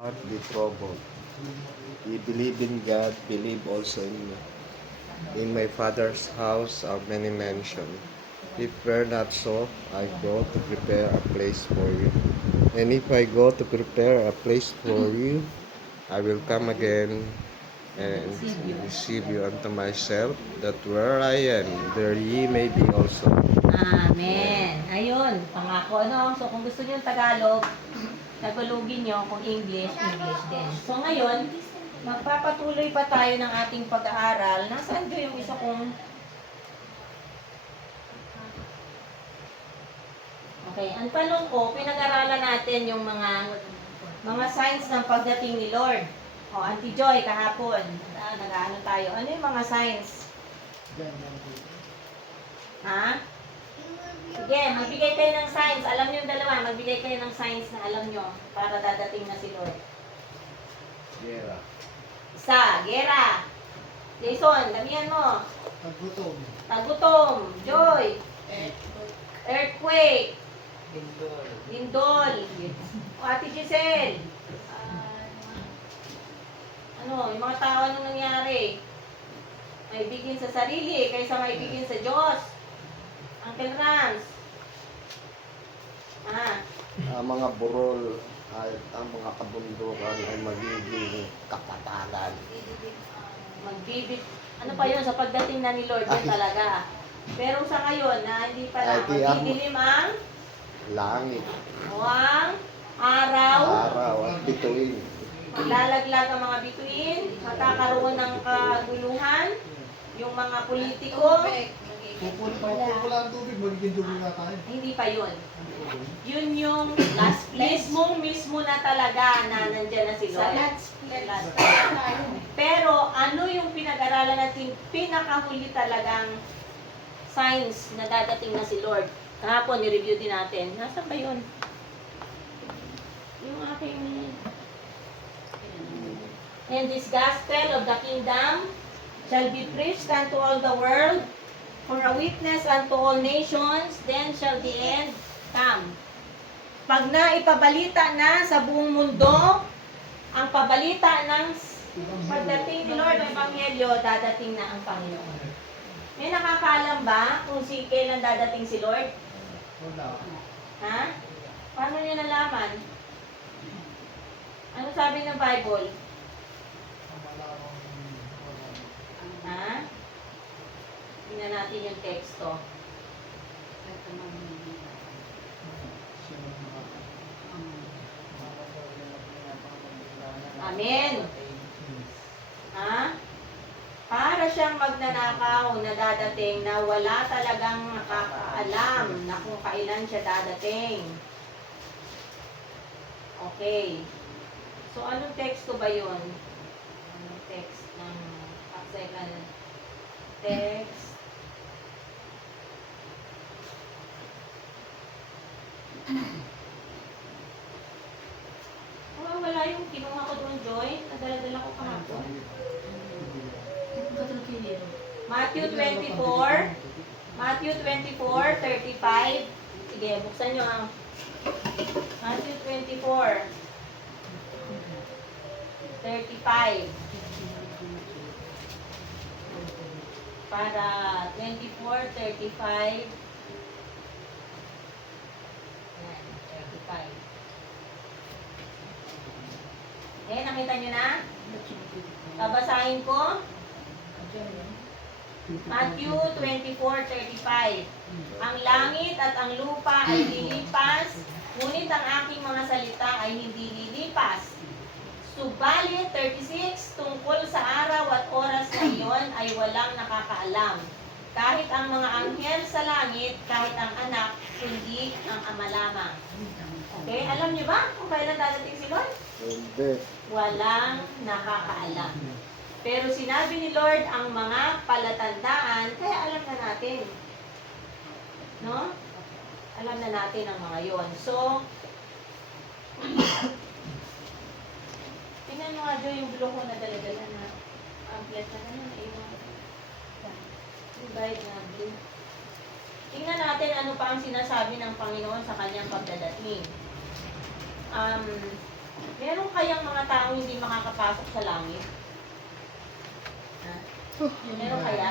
Not be troubled. Ye believe in God, believe also in me. In my Father's house are many mansions. If were not so, I go to prepare a place for you. And if I go to prepare a place for you, I will come again and receive you unto myself, that where I am, there ye may be also. Amen. Ayun, pangako ano. So kung gusto niyo yung Tagalog, Tagalogin niyo. Kung English, English din. So ngayon, magpapatuloy pa tayo ng ating pag-aaral. Nasaan doon yung isa kong... Okay, ang tanong ko, pinag-aralan natin yung mga signs ng pagdating ni Lord. O, Auntie Joy, kahapon, nag-ano tayo. Ano yung mga signs? Ha? Sige, magbigay kayo ng signs. Alam niyo yung dalawa, magbigay kayo ng signs na alam niyo para dadating na si Lord. Yeah. Isa, gera. Jason, damihan mo. Paggutom. Tagutom. Joy. Earthquake. Lindol. Lindol. O, Ate Giselle. Ano, yung mga tao anong nangyari? Maibigin sa sarili kaysa maibigin sa Diyos. Uncle Rams. Ang mga burol at ang mga kabundukan ay magiging kapatagan. Magbibit. Ano pa yun? Sa pagdating na ni Lord yun talaga. Pero sa ngayon, na hindi pa na, Ay, di ang- magdidilim ang Langit, ang araw. araw at bituin. Maglalaglag ang mga bituin. Magkakaroon ng kaguluhan. Yung mga politiko. Pupula ang tubig, magiging dugo na tayo. Hindi pa yun. Yun yung last mismo na talaga na nandyan na si Lord. Last. Pero ano yung pinag-aralan natin, pinakahuli talagang signs na dadating na si Lord. Kahapon, ni-review din natin. Nasaan ba yun? Yung aking... And this gospel of the kingdom shall be preached unto all the world for a witness unto all nations, then shall the end come. Pag naipabalita na sa buong mundo, ang pabalita ng pagdating ni Lord ng Ebanghelyo, dadating na ang Panginoon. May nakakaalam ba kung kailan dadating si Lord? Wala. Ha? Paano niyo nalaman? Ano sabi ng Bible? Ha? Tingnan natin yung teksto. Amen. Ha? Para siyang magnanakaw na dadating na wala talagang nakakaalam na kung kailan siya dadating. Okay. So, anong teksto ba yun? Anong text ng second text? Wala yung kinuha ko doon, Joy. Nadala-dala ko kahapon. Matthew 24. Matthew 24:35. Sige, buksan nyo ang Matthew 24:35. Para 24:35. Ayan, 35. Okay, nakita nyo na? Babasahin ko. Matthew 24:35. Ang langit at ang lupa ay lilipas, ngunit ang aking mga salita ay hindi lilipas. Subalit, 36, tungkol sa araw at oras na iyon ay walang nakakaalam. Kahit ang mga anghel sa langit, kahit ang anak, hindi ang ama lamang. Okay, alam niyo ba kung kailan dadating si Lord? Hindi. Walang nakakaalam. Pero sinabi ni Lord ang mga palatandaan, kaya alam na natin. No? Alam na natin ang mga yon. So, tingnan mo nga dyan yung blue ko na dala-dala na pamphlet na naman. Yung guide na blue. Tingnan natin ano pa ang sinasabi ng Panginoon sa kanyang pagdadating. Meron kayang mga tao hindi makakapasok sa langit? Ha? Meron kaya?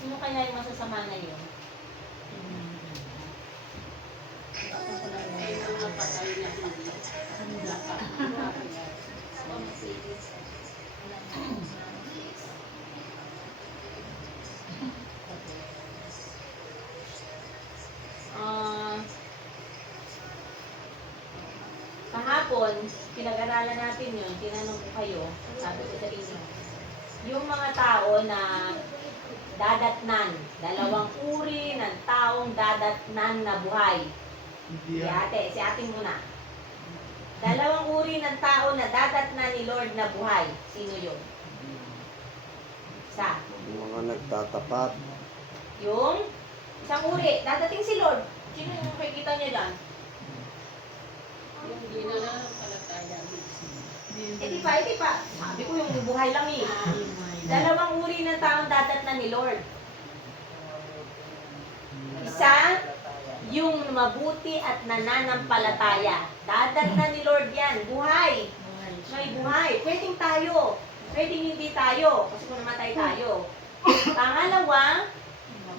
Sino kaya yung masasama na yun? Ah, kahapon, pinag-aralan natin yun, tinanong ko kayo, sabi ko sa inyo, yung mga tao na dadatnan, dalawang uri ng taong dadatnan na buhay. Hindi Si yan. ate muna. Dalawang uri ng tao na dadatnan ni Lord na buhay. Sino yun? Isa. Yung mga nagtatapat. Yung isang uri, dadating si Lord. Sino yung makikita niya dyan? Di pa. Sabi ko yung buhay lang eh. Dalawang uri ng taong dadatnan ni Lord. Isa, yung mabuti at nananampalataya. Dadatnan ni Lord yan. Buhay. May buhay. Pwedeng tayo. Pwedeng hindi tayo. Kasi kung namatay tayo. Pangalawa,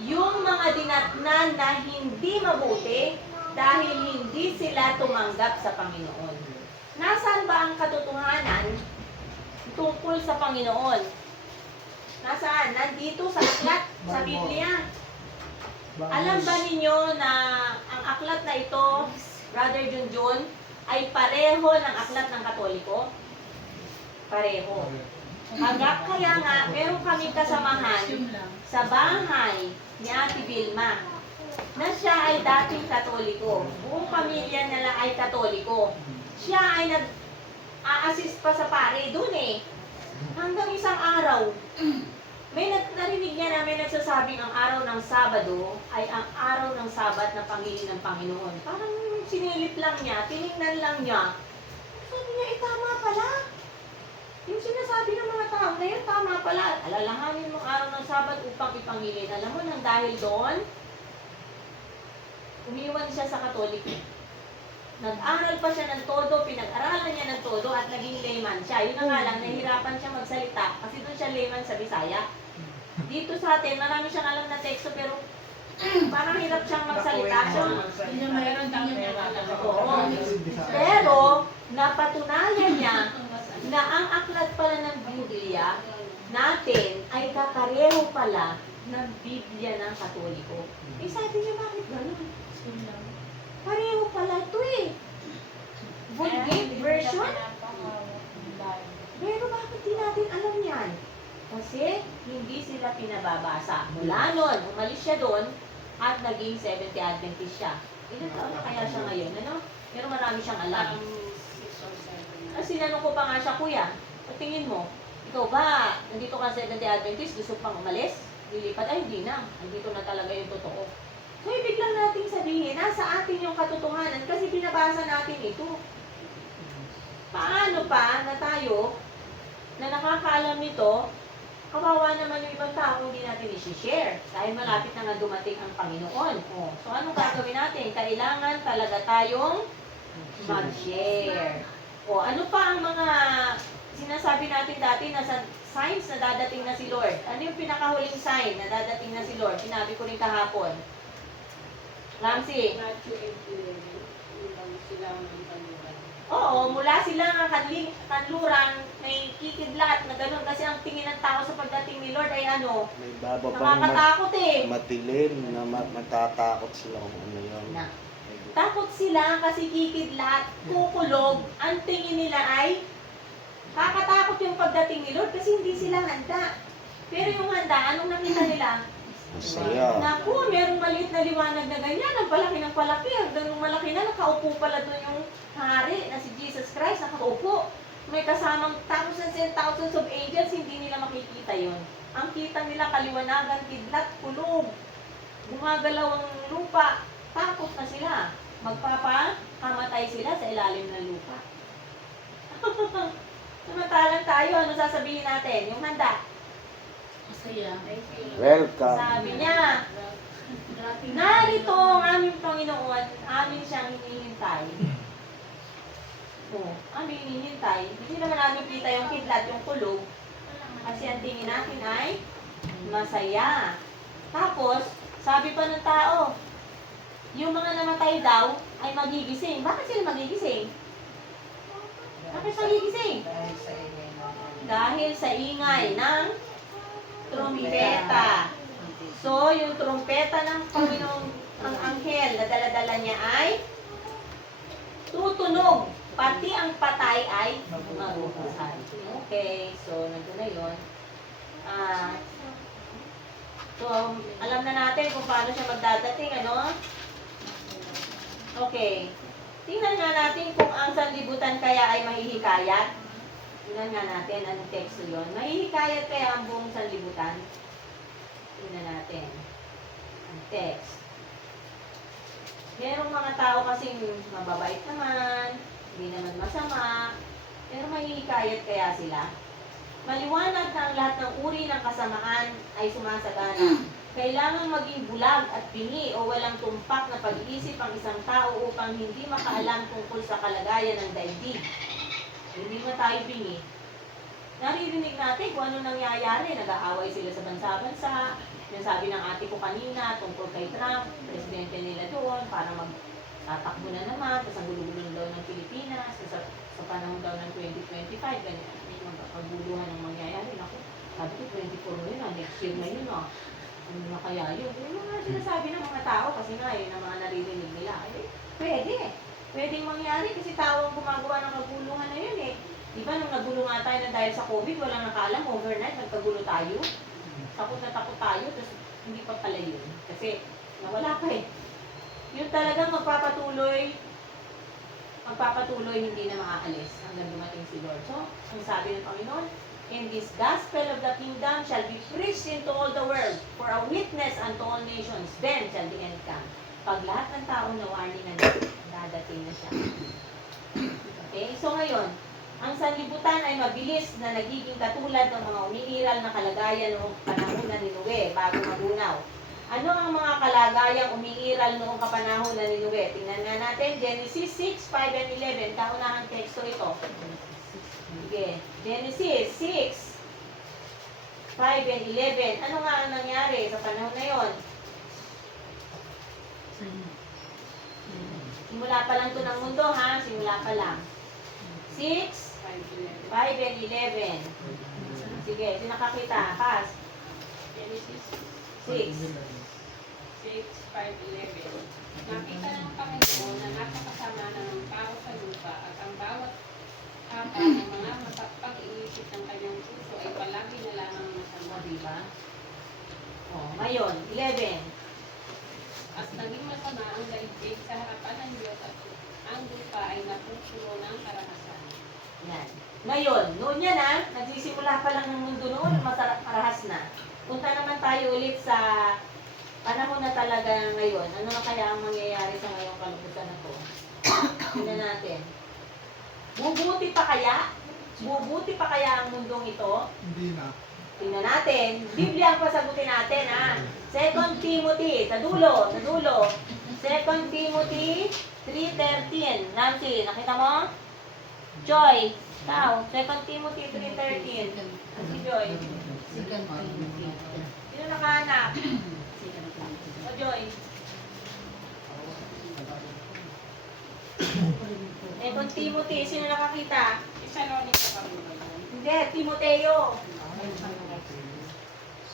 yung mga dinatnan na hindi mabuti dahil hindi sila tumanggap sa Panginoon. Nasaan ba ang katotohanan tungkol sa Panginoon? Nasaan? Nandito sa aklat, sa Biblia. Alam ba ninyo na ang aklat na ito, Brother Junjun, ay pareho ng aklat ng Katoliko? Pareho. Kaya nga, meron kami kasamahan sa bahay ni Ate Vilma na siya ay dating Katoliko. Buong pamilya nila ay Katoliko. Siya ay nag-a-assist pa sa pare doon eh. Hanggang isang araw, may narinig niya na may nagsasabing ang araw ng Sabado ay ang araw ng Sabat na pangili ng Panginoon. Parang sinilip lang niya, tinignan lang niya. Sabi niya, tama pala. Yung sinasabi ng mga tao na yun, tama pala. Alalahanin mong araw ng Sabat upang ipangilin. Alam mo, nang dahil doon, umiwan siya sa Katolik. Nag-aral pa siya ng todo, pinag-aralan niya ng todo at naging layman siya. Yun na nga lang, nahihirapan siya magsalita kasi doon siya layman sa Bisaya. Dito sa atin, marami siyang alam na teksto pero parang hirap siyang magsalita. Oo. Pero, napatunayan niya na ang aklat pala ng Biblia natin ay kakareho pala ng Biblia ng Katoliko. Eh sabi niya, bakit ganun? Pareho pala ito eh. Vulgate version? Pero bakit di natin alam yan? Kasi hindi sila pinababasa. Mula nun, umalis siya doon at naging Seventh Adventist siya. Ilan taon na kaya siya ngayon? Ano? Pero marami siyang alam. Kasi sinanong ko pa nga siya, kuya, tingin mo, ikaw ba, nandito ka Seventh Adventist, gusto pang umalis? Lilipat, ay hindi na. Nandito na talaga yung totoo. So, ibig lang nating sabihin, nasa atin yung katotohanan kasi binabasa natin ito. Paano pa na tayo, na nakakaalam nito, kawawa naman yung ibang tao kung hindi natin i-share. Dahil malapit na nga dumating ang Panginoon. Oh, so, anong gagawin natin? Kailangan talaga tayong mag-share. O, ano pa ang mga sinasabi natin dati na sa signs na dadating na si Lord? Ano yung pinakahuling sign na dadating na si Lord? Sinabi ko rin kahapon. Ramsey. Oo, mula sila nga kanluran, may kikidlat na gano'n kasi ang tingin ng tao sa pagdating ni Lord ay ano, May baba pang nakakatakot eh. matilim na matatakot sila kung ano yun. Na. Takot sila kasi kikidlat, kukulog, ang tingin nila ay kakatakot yung pagdating ni Lord kasi hindi sila handa. Pero yung handa, anong nakita nila? Masaya. Naku, merong maliit na liwanag na ganyan, ang palaki ng palaki, hanggang malaki na, nakaupo pala doon yung hari na si Jesus Christ, nakaupo. May kasamang thousands and thousands of angels, hindi nila makikita yon. Ang kita nila kaliwanagan, kidlat, kulog, gumagalaw ang lupa, takot na sila. Magpapakamatay sila sa ilalim ng lupa. Samantalang tayo, ano sasabihin natin? Yung handa. Welcome. Sabi niya, narito ang aming Panginoon, amin siyang hinihintay. Ano yung hinihintay? Hindi naman natin kita yung kidlat, yung kulog. Kasi ang tingin natin ay masaya. Tapos, sabi pa ng tao, yung mga namatay daw ay magigising. Bakit sila magigising? Bakit magigising? Dahil sa ingay ng trumpeta. So, yung trumpeta ng Panginoong ang anghel na dala-dala niya ay tutunog. Pati ang patay ay mabubuhay. Okay, so nandun na yun. So, alam na natin kung paano siya magdadating, ano? Okay. Tingnan nga natin kung ang sanlibutan kaya ay mahihikayat. Tingnan nga natin anong teksto yun. Mahihikayat kaya ang buong sanlibutan? Tingnan natin. Ang text. Merong mga tao kasing mababait naman, hindi naman masama, pero mahihikayat kaya sila? Maliwanag na ang lahat ng uri ng kasamaan ay sumasagana. Kailangan maging bulag at bingi o walang tumpak na pag-iisip ang isang tao upang hindi makaalam tungkol sa kalagayan ng daigdig. Hindi na tayo bingi. Naririnig natin kung ano nangyayari. Nag-aaway sila sa bansa-bansa. Yung sabi ng ate ko kanina tungkol kay Trump, presidente nila doon, para magtatakbo na naman, tapos ang gulo-gulo daw ng Pilipinas, sa panahon daw ng 2025, ganyan, may magkakaguluhan ng mangyayari. Naku, sabi ko 24 na yun, next year na yun, ano na kaya yun? Yung mga sinasabi ng mga tao, kasi nga yun ang mga naririnig nila, pwedeng mangyari, kasi tao ang gumagawa ng kaguluhan na yun eh. Diba nung nagulo nga tayo na dahil sa COVID, walang nakaalam, overnight, nagkagulo tayo. Takot na takot tayo, tapos hindi pa pala yun. Kasi nawala pa eh. Yun talagang magpapatuloy, hindi na maaalis hanggang dumating si Lord. So, ang sabi ng Panginoon, "And this gospel of the kingdom shall be preached into all the world for a witness unto all nations. Then shall the end come." Pag lahat ng tao na warning na dadating na siya. Okay? So ngayon, ang sanlibutan ay mabilis na nagiging katulad ng mga umiiral na kalagayan noong panahon na ni Noe bago magunaw. Ano ang mga kalagayang umiiral noong kapanahon na ni Noe? Tingnan nga natin, Genesis 6, 5 and 11. Kaunahang teksto ito. Sige, Genesis 6, 5 and 11. Ano nga ang nangyari sa panahon na yon? Simula pa lang ito ng mundo, ha? Simula pa lang. 6, 5 and 11. Sige, sino nakakita? Pass. Genesis 6. 6, 5, 11. Nakita ng Panginoon na napakasama na ng tao sa lupa at ang bawat hapa ng mga pag-iisip ng kanyang puso ay palagi na lamang masama. Diba? Ngayon, 11. At naging masama ang daigdig sa harapan ng Diyos at ang lupa ay napupuno ng karahasan. Yan. Ngayon, noon yan nagsisimula pa lang ng mundo noon, marahas na. Punta naman tayo ulit sa panahon na talaga ngayon. Ano na kaya ang mangyayari sa ngayong kalupusan na to? Tingnan natin. Bubuti pa kaya? Bubuti pa kaya ang mundong ito? Hindi na. Tingnan natin. Biblia ang pasagutin natin, 2 Timothy, sa dulo. 2 Timothy 3:13. Nancy, nakita mo? Joy, ikaw, 2 Timothy 3:13. Si Joy. Sino nakahanap? O Joy. 2 Timothy, sino nakakita? Thessalonica pa rin ba yun? Hindi, Timoteo.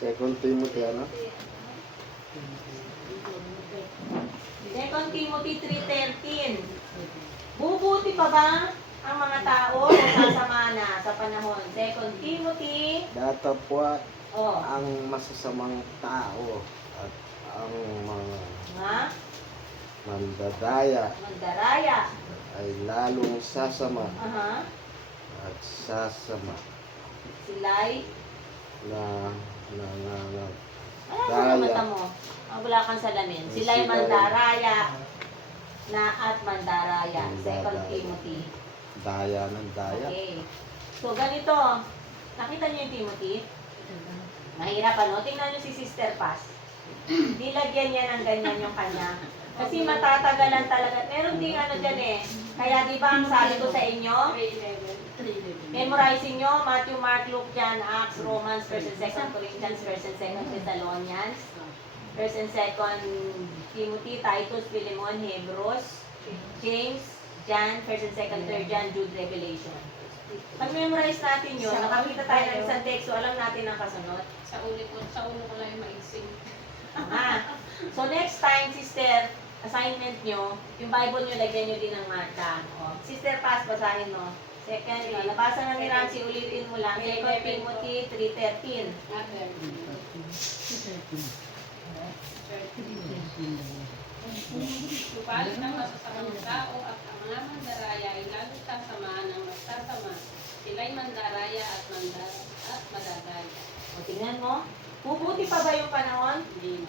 2 Timothy, ano? 2 Timothy 3:13. Bubuti pa ba ang mga tao o sasama na sa panahon? 2 Timothy. Datapwat Oh, ang masasamang tao at ang mga nga, mandadaya mandaraya. ay lalong sasama Aha. at sasama Sila'y, na ano sa Daya. mata mo? Wala kang salamin. Sila'y mandaraya na at mandaraya. 2 Timothy. daya ng daya. Okay. So, ganito. Nakita niyo yung Timothy? Mahirap Tingnan niyo si Sister Paz. Nilagyan niya ng ganyan yung kanya. Kasi matatagalan talaga. Meron ding dyan Kaya di ba ang sabi ko sa inyo, 3:11. memorizing nyo, Matthew, Mark, Luke, John, Acts, Romans, 1st and 2nd Corinthians, 1st and 2nd Thessalonians, 1st and 2nd Timothy, Titus, Philemon, Hebrews, James, John, 1st and 2nd, 3rd John, Jude, Revelation. Pag memorize natin yun, nakakita tayo ng isang teksto, alam natin ang kasunod. Sa ulo ko lang yung maiksing. So next time, sister, assignment nyo, yung Bible nyo, lagyan nyo din ng marka. O, Sister Paz, basahin mo. Second, nabasa na ni Ramsey, ulitin mo lang. 2 Timothy 3:13. Subalit ang masasamang tao at ang mga mandaraya ay lalo't sasamaan ang magsasama. Sila'y mandaraya at madadaya. O, tingnan mo. Puputi pa ba yung panahon? Hindi.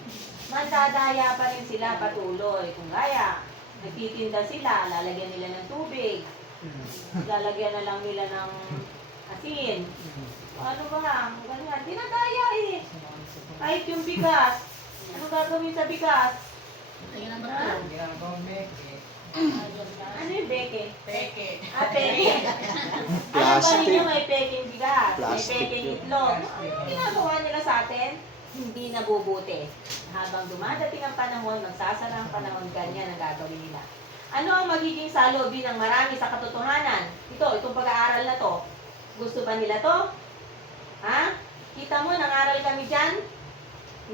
Mandadaya pa rin sila patuloy. Kung gaya, nagtitinda sila, lalagyan nila ng tubig. Lalagyan na lang nila ng asin. Ano ba? Ganyan. Dinadaya eh. Kahit yung bigas. Ano gagawin sa bigas? Ha? Ano yung beke? Peke. Ah, peke. Alam ba Plastic. ninyo may peking bigas? May Plastic peking yun. itlog. Ano ginagawa nila sa atin? Hindi nabubuti. Habang dumadating ang panahon, magsasara ang panahon, ganyan ang gagawin nila. Ano ang magiging salubin ng marami sa katotohanan? Itong pag-aaral na to. Gusto ba nila to? Ha? Kita mo, nangaral kami dyan?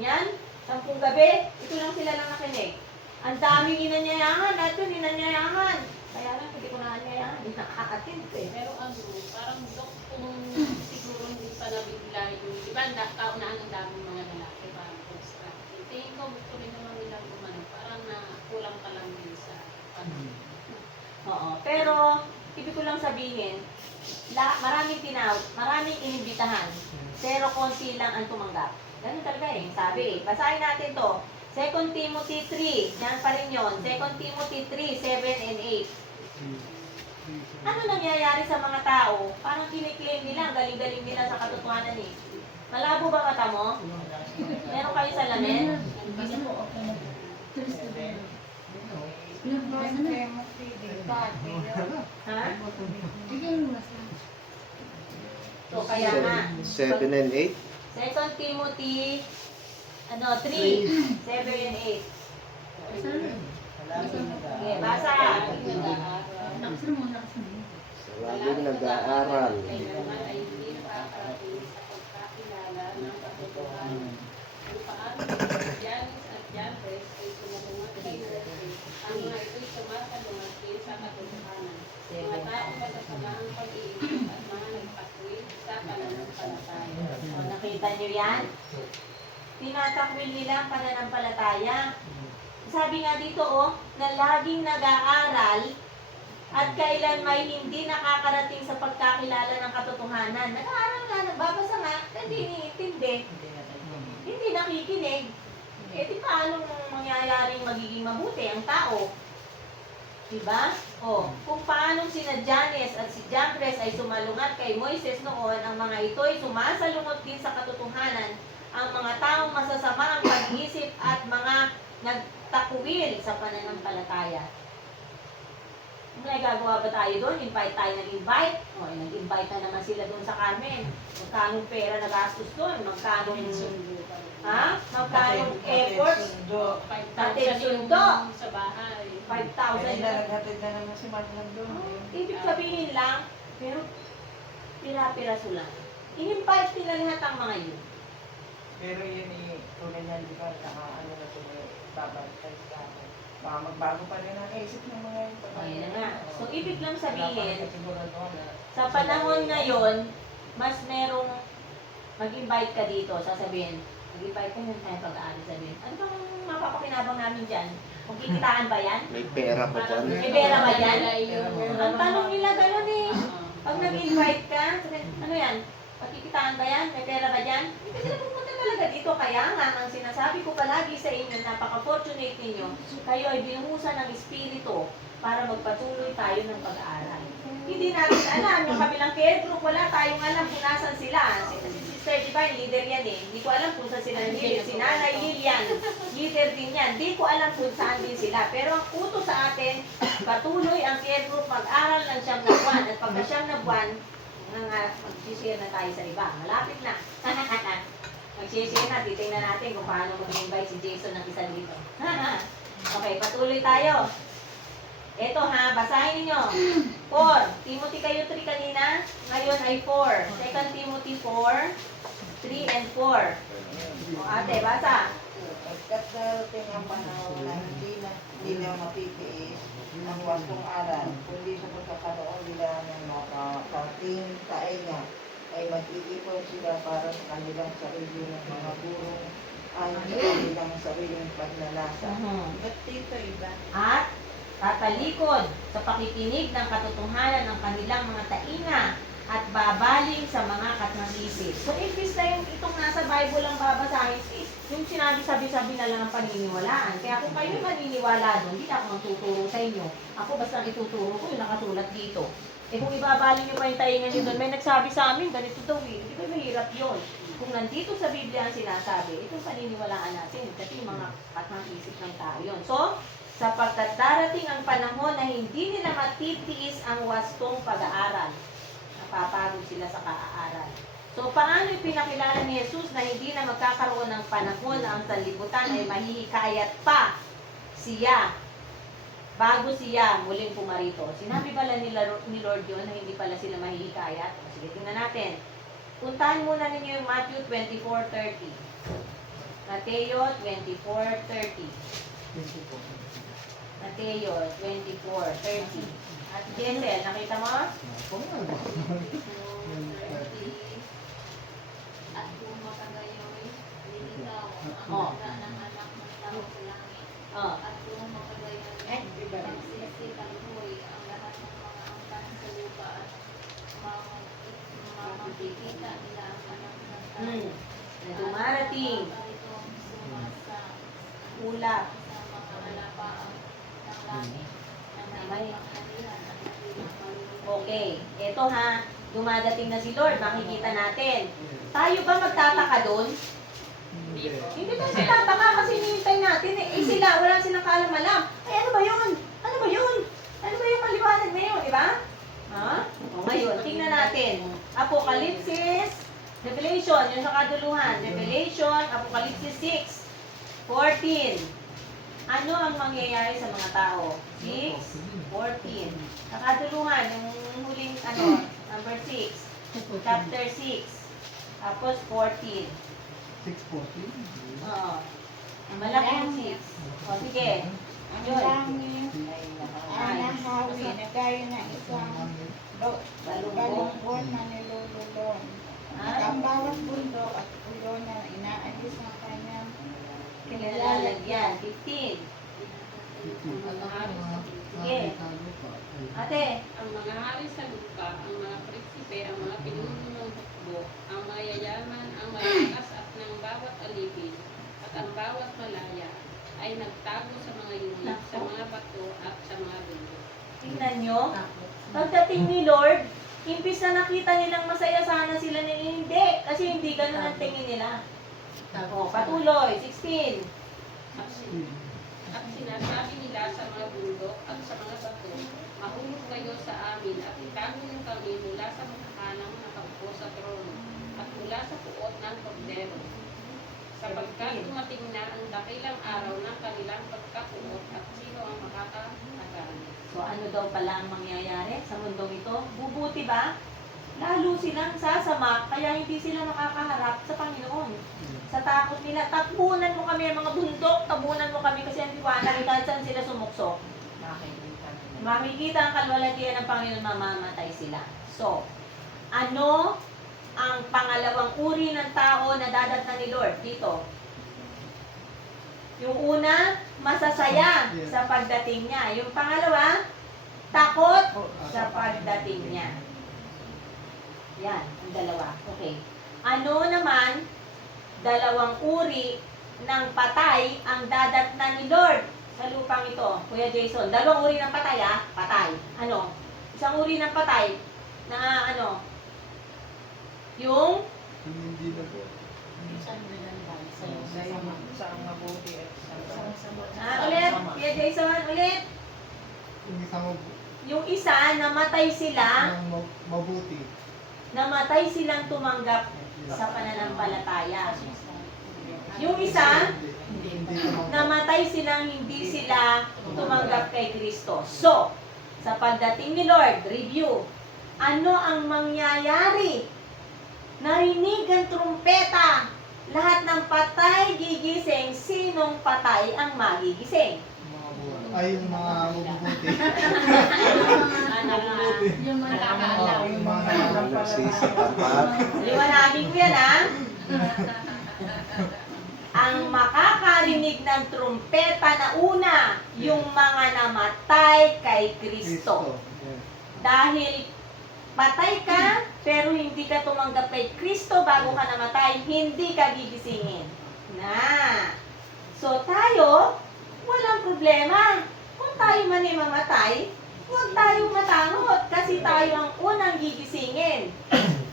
Yan? 10 gabi? Ito lang sila lang nakinig. Ang daming inanyayahan. Lahat yun, inanyayahan. Kaya lang, hindi ko na anyayahan. Hindi nakakatint eh. Pero parang dok, kung siguro hindi pa nabigla yung, di ba, kaunahan ng daming mga lalaki, parang constructive. Tingin ko, gusto rin naman nilang gumano, parang kulang ka lang din sa Oo. Pero, ibig ko lang sabihin, maraming inibitahan, pero konti lang ang tumanggap. Ganun talaga eh. Sabi eh. Basahin natin to. 2 Timothy 3. Yan pa rin yun. 2 Timothy 3, 7 and 8. Ano nangyayari sa mga tao? Parang kiniklaim nila, ang galing-galing nila sa katotohanan eh. Malabo ba mata mo? Meron kayo salamin? Ha? So, kaya nga. 7 and 8. 2 Timothy 3, 7 and 8. Okay, basa. Sa laging nag-aaral. Kaya naman ay hindi nakakarating sa pagkakilala ng katotohanan. Kung paano si Janis at Jambres ay sumusunod kay Moses, ang mga ito'y sumasalungat din sa katotohanan. Mga taong masasama ang pag-iisip at mga nagpakwil sa pananampalataya. O, nakita nyo yan? Tinatakwil nila ang pananampalataya. Sabi nga dito, na laging nag-aaral at kailan may hindi nakakarating sa pagkakilala ng katotohanan. Nag-aaral nga, nagbabasa nga, hindi iniintindi. Hindi nakikinig. Eh di paano mangyayaring magiging mabuti ang tao? Diba? Kung paano sina Janes at si Jambres ay sumalungat kay Moises noon, ang mga ito ay sumasalungot din sa katotohanan, ang mga taong masasama ang pag-iisip at mga nagtakwil sa pananampalataya. May gagawa ba tayo doon? Invite tayo nag-invite? Nag-invite na naman sila doon sa Carmen. Magkano pera nagastos doon? Magkano efforts? 5,000 yung sa bahay. 5,000. Naghatid na naman si Marlon doon. Ibig sabihin lang, pero pira-piraso lang. In-invite nila lahat ang mga yun. Pero yun tunay niyan, di ba? Ano na ito, babantay sa akin. Baka magbago pa rin ang isip ng mga ito. Ayun na nga. So, ibig lang sabihin, Siguro doon na. sa panahon ngayon, mas merong mag-invite ka dito, sasabihin, mag-invite ka ng tayo pag-aaral, sabihin, ano bang mapapakinabang namin dyan? Kung kikitaan ba yan? May pera pa dyan. May pera ba yan? Yung Ang tanong nila gano'n eh. Pag nag-invite ka, sabihin, ano yan? Pagkikitaan ba yan? May pera ba dyan? Hindi sila pupunta talaga dito. Kaya nga, ang sinasabi ko palagi sa inyo, napaka-fortunate ninyo, kayo ay binuhusan ng Espiritu para magpatuloy tayo ng pag-aaral. Hindi natin alam, yung kabilang care group, wala tayong alam kung nasan sila. Si Genesis 35, leader yan eh. Hindi ko alam kung saan sila nagigit. Si Nanay Lilian, leader din yan. Hindi ko alam kung saan din sila. Pero ang utos sa atin, patuloy ang care group mag-aral ng 9 na buwan. At pagka 9 na buwan, mag-share na tayo sa iba. Malapit na. Mag-share na, titingnan natin kung paano mag-invite si Jason ng isa dito. Okay, patuloy tayo. Ito ha, basahin ninyo. 4. Timothy kayo 3 kanina. Ngayon ay 4. 2 Timothy 4, 3 and 4. O ate, basa. Pagkat darating ang panahon na hindi nila mapitiis ang wastong aral, kundi sa pagkakaroon nila ng makapating tainga, ay mag-iipon sila para sa kanilang sarili ng mga gurong ang kanilang sariling pagnanasa. Ba't dito iba? At tatalikod sa pakikinig ng katotohanan ng kanilang mga tainga at babaling sa mga katnang-isip. So, imbis na yung itong nasa Bible lang babasahin, yung sinabi-sabi-sabi na lang ang paniniwalaan. Kaya kung kayo maniniwala doon, hindi na ako magtuturo sa inyo. Ako basta ang ituturo ko, yung nakasulat dito. Eh kung ibabaling nyo pa yung tainga nyo doon, may nagsabi sa amin, ganito daw eh. Hindi ba mahirap yun? Kung nandito sa Biblia ang sinasabi, itong paniniwalaan natin. Kasi yung mga katnang-isip ng tao yun. So, sapagkat darating ang panahon na hindi nila matitiis ang wastong pag-aaral. Napapagod sila sa kaaral. So, paano ipinakilala ni Jesus na hindi na magkakaroon ng panahon na ang sanlibutan ay mahihikayat pa siya bago siya muling pumarito? Sinabi pala ni Lord yun na hindi pala sila mahihikayat? Sige, tingnan natin. Puntahan muna ninyo yung Matthew 24:30. Mateo 24:30. Mateo 24:30. At Jessel, nakita mo? At kung makagayoy, lilitaw ang Oh. handa ng anak ng tao sa langit. Oh. At kung makagayoy, magsisikanhoy ang lahat ng mga angkan sa lupa at makikita nila ang anak ng tao. Na dumarating At itong sumasa ulap. sa mga alapaang ng langit na may panghalihan at nakilang malulunod. Okay, eto ha, dumadating na si Lord, makikita natin. Tayo ba magtataka doon? Hindi tayo magtataka kasi hinihintay natin eh. Eh sila, wala silang kaalam-alam. Ay, ano ba yun? Ano ba yun? Ano ba yung maliwanag na yun, di ba? Ha? O ngayon, tingnan natin. Apokalipsis, Revelation, yun sa kaduluhan. Revelation, Apokalipsis 6:14. Ano ang mangyayari sa mga tao? 6:14. Sa kaduluhan, yung huling, number 6. Chapter 6. Tapos 14. 6:14. Oo. Malaking 6. O, sige. Ang Yun. langit Ay, ay nahawi na gaya ng isang balunggon na nilululong. At ang bawat bundok at ulo na inaalis ng kanyang Kinilalagyan. 15. Sige. Ate. Ang mga hari sa lupa, ang mga prinsipe, ang mga pinuno ng hukbo, ang mga yayaman, ang malakas at ng bawat alipin, at ang bawat malaya, ay nagtago sa mga yungit, sa mga bato at sa mga bundok. Tingnan nyo. Pagdating ni Lord, imbis na nakita nilang masaya sana sila nila, hindi. Kasi hindi ganun ang tingin nila. O, patuloy. 16. At sinasabi nila sa mga bundok at sa mga bato, mahulog kayo sa amin at itago niyo kami mula sa makakanang nakaupo sa trono at mula sa puot ng kordero. Sapagkat dumating na ang dakilang araw ng kanilang pagkapuot at sino ang makakatagan. So, ano daw pala ang mangyayari sa mundong ito? Bubuti ba? Lalo silang sasama, kaya hindi sila makakaharap sa Panginoon. Sa takot nila, tabunan mo kami mga bundok, tabunan mo kami kasi hindi ko nakita saan sila sumukso. Makikita ang kalwalhatian ng Panginoon, mamamatay sila. So, ano ang pangalawang uri ng tao na dadatnan ni Lord dito? Yung una, masasaya sa pagdating niya. Yung pangalawa, takot sa pagdating niya. Yan, ang dalawa. Okay. Ano naman, dalawang uri ng patay ang dadatnan ni Lord sa lupang ito? Kuya Jason, dalawang uri ng patay patay. Ano? Isang uri ng patay na yung Kung hindi na po. Sa mabuti at sa Ulit, Kuya Jason, ulit. Kung isang Yung isa, namatay sila, mabuti. namatay silang tumanggap sa pananampalataya. Yung isa, namatay silang hindi sila tumanggap kay Kristo. So, sa pagdating ni Lord, review, ano ang mangyayari? Narinig ang trumpeta, lahat ng patay gigising, sinong patay ang magigising? Ay, yung mga mabubuti. Yung mga nakakaalam. Yung mga Nagsisitapat. Liwanagin ko yan, ha? Ang makakarinig ng trumpeta na una, yung mga namatay kay Kristo. Dahil patay ka, pero hindi ka tumanggap kay Kristo bago ka namatay, hindi ka gigisingin. Na. So tayo, walang problema. Kung tayo man ay mamatay, huwag tayong matangot kasi tayo ang unang gigisingin.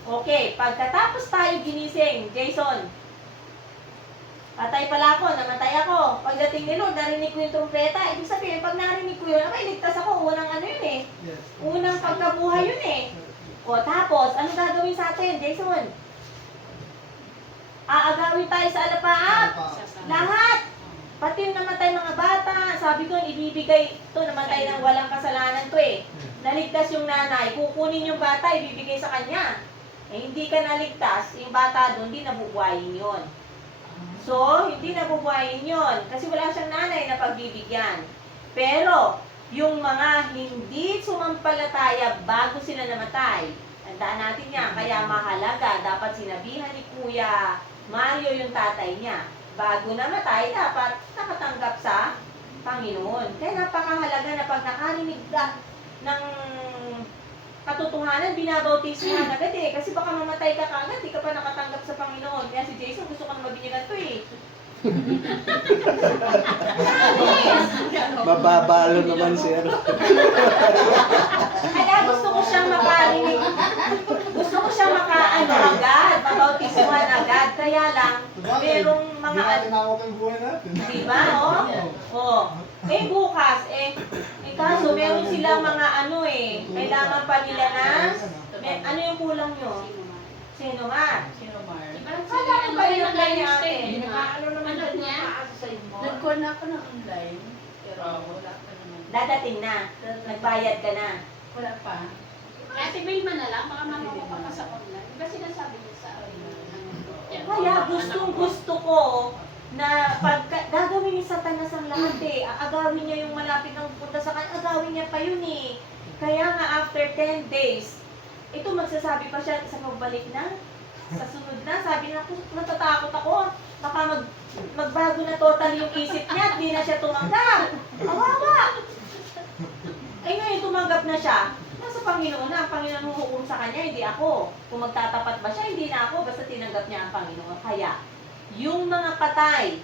Okay, pagkatapos tayo ginising, Jason, patay pala ako, namatay ako. Pagdating ni Lord, narinig ko yung trumpeta. Ibig sabihin, pag narinig ko yun, okay, ligtas ako. Unang ano yun eh. Yes. Unang pagkabuhay yun eh. O tapos, ano gagawin sa atin, Jason? Aagawin tayo sa alapaap. Lahat. Pati yung namatay mga bata, sabi ko, ibibigay to, namatay ng walang kasalanan to eh. Naligtas yung nanay, kukunin yung bata, ibibigay sa kanya. Eh, hindi ka naligtas, yung bata doon, hindi nabubuhayin yun. So, hindi nabubuhayin yun, kasi wala siyang nanay na pagbibigyan. Pero, yung mga hindi sumampalataya bago sila namatay, tandaan natin yan, kaya mahalaga, dapat sinabihan ni Kuya Mario yung tatay niya. Bago namatay, dapat nakatanggap sa Panginoon. Kaya napakahalaga na pag nakarinig ka ng katotohanan, binabautismohan agad eh. Kasi baka mamatay ka kaagad, di ka pa nakatanggap sa Panginoon. Kaya si Jason, gusto ko na mabinyagan to eh. Mababalo naman siya. Kaya gusto ko siyang makarinig. Gusto ko siyang makaano agad, mabautismohan agad. Kaya lang, merong mga tinawag ang buhay natin. diba, oh? Oh. Eh, bukas, kaso meron silang mga ano eh, kailangan pa nila na, ano yung kulang nyo? Sino nga? Kala ko ba yung apply ni ate? Anak niya, nag-call na ako ng online, pero wala pa naman. Dadating na, nagbayad ka na. Wala pa. Ate Vilma na lang, baka mamaya pa pa sa online. Diba sinasabi niya sa Kaya gustong gusto ko na pag gagawin ni Satanas ang lahat eh, agawin niya yung malapit ng pupunta sa kanya, agawin niya pa yun eh. Kaya nga after 10 days, ito magsasabi pa siya sa pagbalik na, sa sunod na, sabi na, natatakot ako, baka magbago na total yung isip niya at di na siya tumanggap. Awawa! Eh ngayon tumanggap na siya, nasa Panginoon na, ang Panginoon huhukom sa kanya, hindi ako. Kung magtatapat ba siya, hindi na ako, basta tinanggap niya ang Panginoon. Kaya, yung mga patay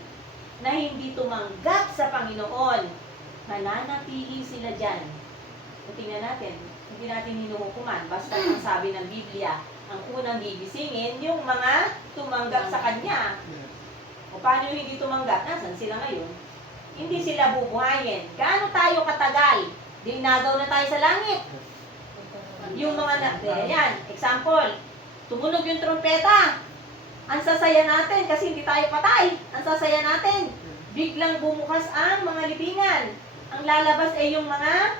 na hindi tumanggap sa Panginoon, nananatili sila dyan. So, tingnan natin, hindi natin hinuhukuman. Basta ang sabi ng Biblia, ang unang gigisingin, yung mga tumanggap sa Kanya. O paano yung hindi tumanggap? Nasaan sila ngayon? Hindi sila bubuhayin. Gaano tayo katagal? Dinagaw na tayo sa langit. Yung mga, yan, example, tumunog yung trumpeta. Ang sasaya natin kasi hindi tayo patay. Ang sasaya natin. Biglang bumukas ang mga libingan. Ang lalabas ay yung mga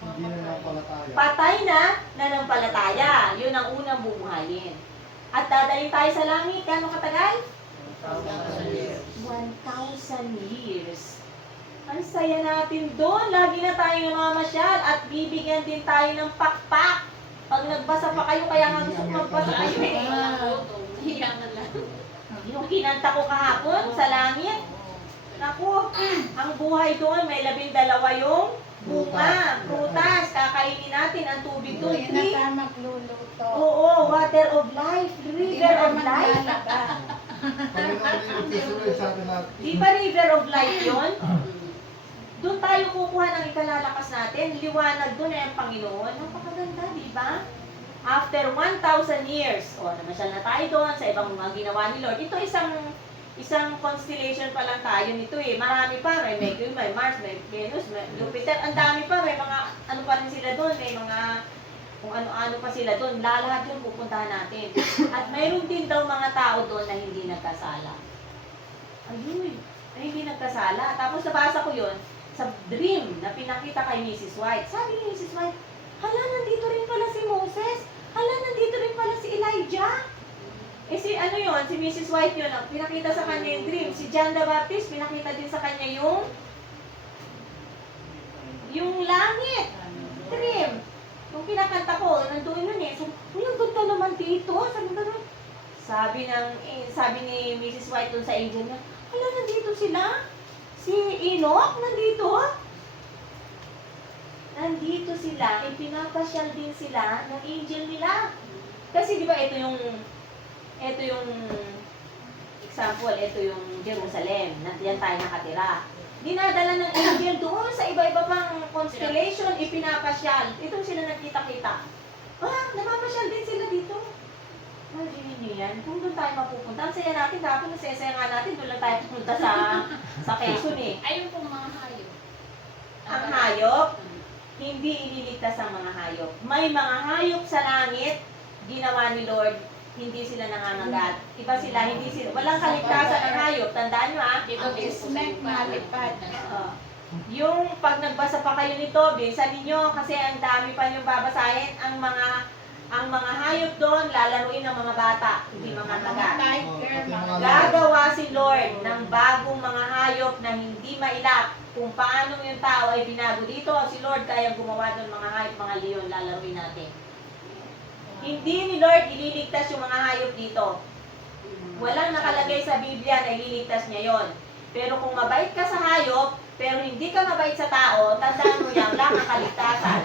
Hindi na napalataya. patay na nanampalataya. Yun ang unang bubuhayin. At dadalhin tayo sa langit. Kano katagal? 1,000 years. Ang saya natin doon. Lagi na tayong namamasyal at bibigyan din tayo ng pakpak. Pag nagbasa pa kayo, kaya nga gusto ko magbasa kayo eh. Hiyangan lang. Yung kinanta ko kahapon sa langit. Naku, ang buhay doon, may 12 yung bunga, prutas, kakainin natin ang tubig doon. Yun na ka magluluto. Oo, water of life, river of life. Panginoon yung isuloy sa atin natin. Di ba river of life yun? Doon tayo kukuha ng ikalalakas natin. Liwanag doon ay ang Panginoon. Napakaganda, di ba? after 1,000 years, namasyal na tayo doon sa ibang mga ginawa ni Lord. Ito isang constellation pa lang tayo nito eh. Marami pa, may Mercury, may Mars, may Venus, may Jupiter. Ang dami pa, may mga ano pa rin sila doon, may mga kung ano-ano pa sila doon. Lahat yun pupuntahan natin. At mayroon din daw mga tao doon na hindi nagkasala. Ayun, na hindi nagkasala. Tapos nabasa ko yun sa dream na pinakita kay Mrs. White. Sabi ni Mrs. White, hala, nandito rin pala si Moses. Hala, nandito rin pala si Elijah. Eh si ano yun, si Mrs. White yun, pinakita sa kanya yung dream. Si John the Baptist, pinakita din sa kanya yung langit. Dream. Nung kinakanta ko, nandoon yun eh. Sabi, ka naman dito. Sabi ni Mrs. White dun sa angel niya, hala, nandito sila. Si Enoch, nandito. Nandito sila, ipinapasyal din sila ng angel nila. Kasi di ba ito yung example, ito yung Jerusalem, na diyan tayo nakatira. Dinadala ng angel doon sa iba-iba pang constellation, ipinapasyal. Itong sila nagkita-kita. Napapasyal din sila dito. Imagine nyo yan, kung doon tayo mapupunta, ang saya natin, dapat nasaya nga natin, doon lang tayo pupunta sa Quezon eh. Ayun pong mga hayop. Ang hayop, hindi ililigtas ang mga hayop. May mga hayop sa langit, ginawa ni Lord, hindi sila nangangagat. Iba sila, hindi sila, walang kaligtasan ng hayop. Tandaan nyo Ang snake malipad. Yung pag nagbasa pa kayo nito, bilisan ninyo kasi ang dami pa yung babasahin. Ang mga hayop doon, lalaruin ng mga bata, hindi mga magat. Gagawa si Lord ng bagong mga hayop na hindi mailap. Kung paano yung tao ay binago dito, si Lord kaya gumawa doon mga hayop, mga leon, lalaruin natin. Hindi ni Lord ililigtas yung mga hayop dito. Walang nakalagay sa Biblia na ililigtas niya yon. Pero kung mabait ka sa hayop, pero hindi ka mabait sa tao, tandaan mo yan, wala kang kaligtasan.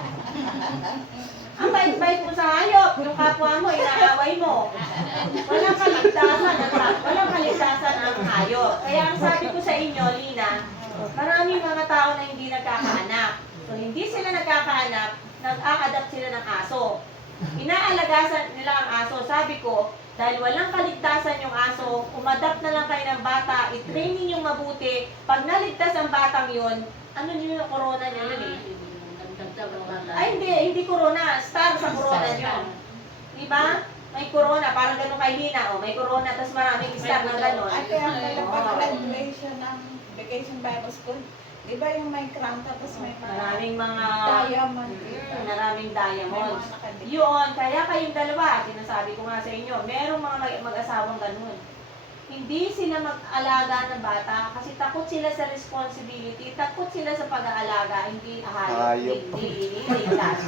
Ang bait-bait mo sa hayop, yung kapwa mo, inaaway mo. Walang kaligtasan ang hayop. Kaya ang sabi ko sa inyo, Lina, maraming mga tao na hindi nagkakaanak. So, hindi sila nagkakaanak, nag-a-adapt sila ng aso. Inaalagasan nila ang aso. Sabi ko, dahil walang kaligtasan yung aso, umadapt na lang kayo ng bata, i-training yung mabuti. Pag naligtas ang batang yun, ano nyo yung corona nyo yun eh? Ay, hindi corona. Star sa corona nyo. Diba? May corona, parang gano'n kay Hina. May corona, tapos maraming star na gano'n. At kaya pag-graduation ng Vacation Bible School, di ba yung may crown tapos may Maraming mga diamond? maraming diamonds. May mga nakadikit. Yun, kaya kayong dalawa, sinasabi ko nga sa inyo, merong mga mag-asawang ganun. Hindi sila mag-alaga ng bata kasi takot sila sa responsibility, takot sila sa pag-aalaga, hindi Hayop. hindi ililigtas.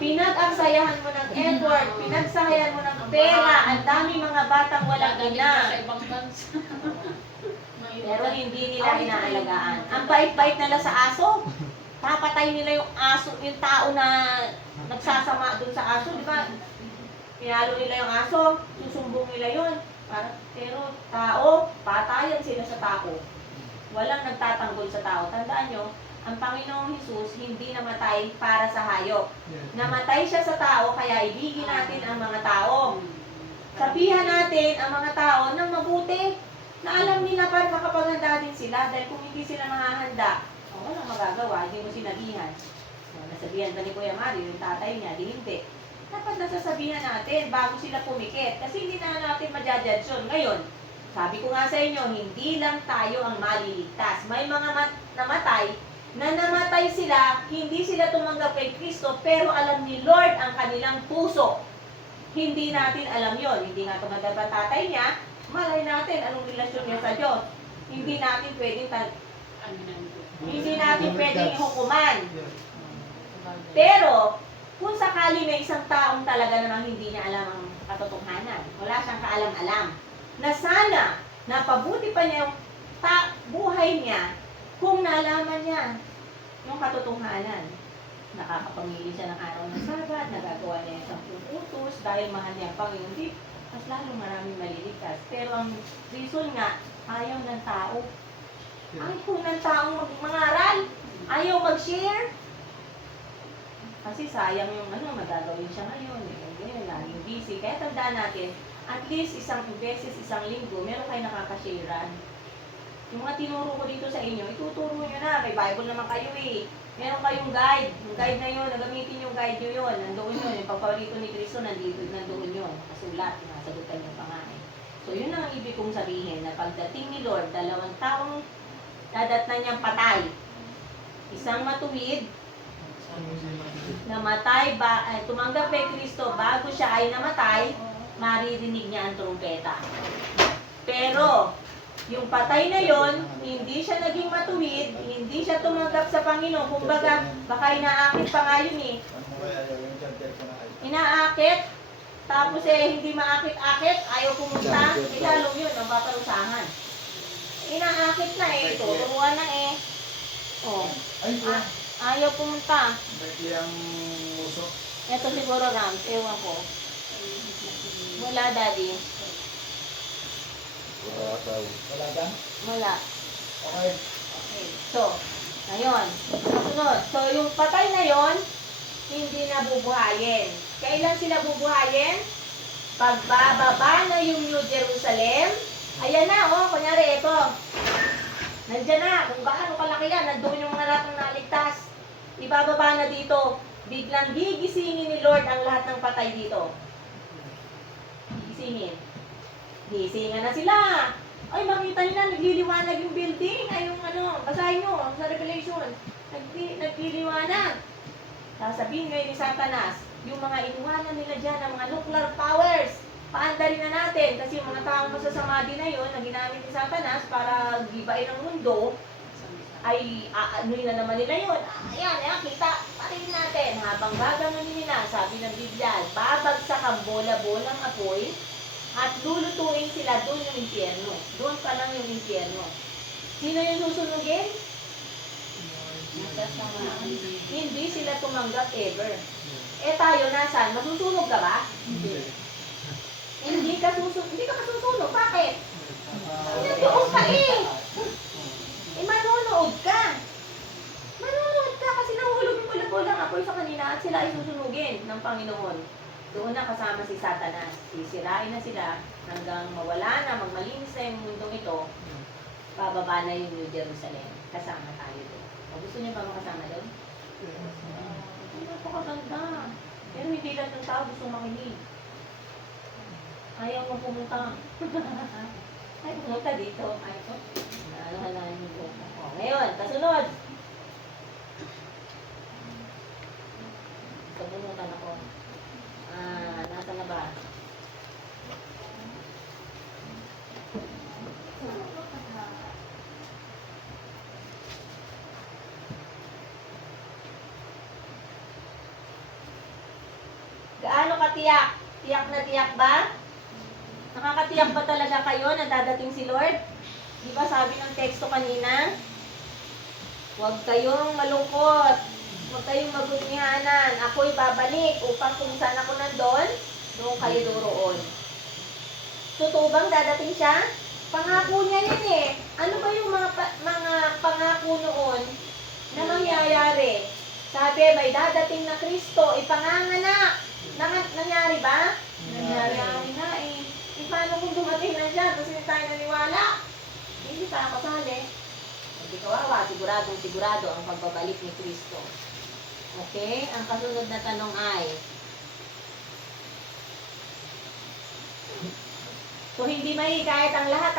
Pinag-aksayahan mo ng effort, pinagsayahan mo ng pera, ang dami mga batang walang ina. Sa ibang bansa. Pero hindi nila inaalagaan. Ang bait-bait nila sa aso. Papatay nila yung aso, yung tao na nagsasama dun sa aso, di ba? Pinalo nila yung aso, susumbong nila yun. Pero tao, patayan sila sa tao. Walang nagtatanggol sa tao. Tandaan nyo, ang Panginoong Hesus hindi namatay para sa hayop. Namatay siya sa tao, kaya ibigin natin ang mga tao. Sabihan natin ang mga tao ng mabuti na alam nila para makapaghanda din sila dahil kung hindi sila mahahanda, walang magagawa, hindi mo sinabihan. Nasabihan ba ni Kuya Mario, yung tatay niya, di hindi. Dapat nasasabihan natin bago sila pumikit kasi hindi na natin ma-judge yun. Ngayon, sabi ko nga sa inyo, hindi lang tayo ang maliligtas. May mga namatay sila, hindi sila tumanggap kay Kristo, pero alam ni Lord ang kanilang puso. Hindi natin alam yon. Hindi nga tumanggap ang tatay niya, malay natin anong relasyon niya sa Diyos. Hindi natin pwedeng ihukuman. Pero, kung sakali may isang taong talaga namang hindi niya alam ang katotohanan, wala siyang kaalam-alam, na sana, napabuti pa niya yung buhay niya kung nalaman niya yung katotohanan. Nakakapamili siya ng araw ng Sabat, nagagawa niya yung 10 utos, dahil mahal niya ang Panginoon, mas lalo maraming maliligtas. Pero ang reason nga, ayaw ng tao. Ayaw ng taong mangaral, ayaw mag-share. Kasi sayang yung magagawin siya ngayon. Ganyan, laging busy. Kaya tandaan natin, at least isang beses, isang linggo, meron kayo nakakasharean. Yung mga tinuro ko dito sa inyo, ituturo nyo na. May Bible naman kayo eh. Meron kayong guide. Yung guide na yun, nagamitin yung guide nyo yun. Nandoon yun. Yung pagpaparito ni Cristo, nandoon yun. Nakasulat, nasagutan yung pangalan. So, yun ang ibig kong sabihin, na pagdating ni Lord, 2 taong dadatnan niyang patay. Isang matuwid, namatay, tumanggap kay Kristo bago siya ay namatay, maririnig niya ang trumpeta. Pero, yung patay na yon, hindi siya naging matuwid, hindi siya tumanggap sa Panginoon. Kumbaga, baka inaakit pa nga yun eh. Inaakit, tapos hindi maakit-akit, ayaw pumunta, lalo yun, ang paparusahan. Inaakit na eh, tuturuan na eh. Oh. Ayaw pumunta. Ang muso. Ito siguro Rams, ewan ko. Wala, Daddy. Wala daw. Wala dyan? Wala. Okay. Okay. So, ayun. Kasunod. So, yung patay na yon, hindi na bubuhayin. Kailan sila bubuhayin? Pagbababa na yung New Jerusalem. Ayan na, oh. Kunyari, ito. Nandiyan na. Kung gaano kalaki yan, nandun yung mga lahat ng naligtas. Ibababa na dito. Biglang gigisingin ni Lord ang lahat ng patay dito. Gigisingin. Gisingan na sila. Ay, makita nyo na, nagliliwanag yung building. Ay, yung basahin nyo sa Revelation. Nagliliwanag. Sasabihin ngayon ni Satanas, yung mga inuwanan nila dyan, ang mga nuclear powers, paandarin na natin. Kasi yung mga taong masasama din na yun, na ginamit ni Satanas para gibain ang mundo, ay aanoy na naman nila yun. Ayan, kita, parin natin. Habang gagawin nila, sabi ng Biblia, babagsak ang bola-bolang apoy, at lulutuin sila doon yung impyerno. Doon pa lang yung impyerno. Sino yung susunugin? Hindi sila tumanggap ever. Tayo nasaan? Masusunog ka ba? Hindi ka masusunog. Bakit? Nandoon ka eh. Manonood ka. Manonood ka kasi nahulog yung bola-bolang apoy sa kanila at sila ay susunugin ng Panginoon. Doon na kasama si Satanas. Sisirain na sila hanggang mawala na, magmalinis na yung mundong ito. Bababa na yung New Jerusalem. Kasama tayo doon. O gusto niyo ba makasama doon? Napakaganda. Pero hindi lahat ng tao gusto makinig. Ayaw mo pumunta. Ay, pumunta dito. Ay, ito. Naalala yung buko. O, ngayon, kasunod. Pagbunutan ako. Nasa na ba? Gaano katiyak? Tiyak na tiyak ba? Nakakatiyak ba talaga kayo na dadating si Lord? Di ba sabi ng teksto kanina? Huwag kayong malungkot. Huwag kayong magunihanan. Ako'y babalik upang kung saan ako nandun, doon kayo doroon. Totoo bang dadating siya? Pangako niya yan eh. Ano ba yung mga pangako noon na mangyayari? Sabi, may dadating na Kristo, ipanganganak. Nangyari ba? Nangyari na eh. Paano kung dumating na siya? Tapos hindi tayo naniwala? Hindi tayo kasali. Hindi kawawa, sigurado ang pagbabalik ni Kristo. Okay? Ang kasunod na tanong ay, so hindi mahihikayat ang lahat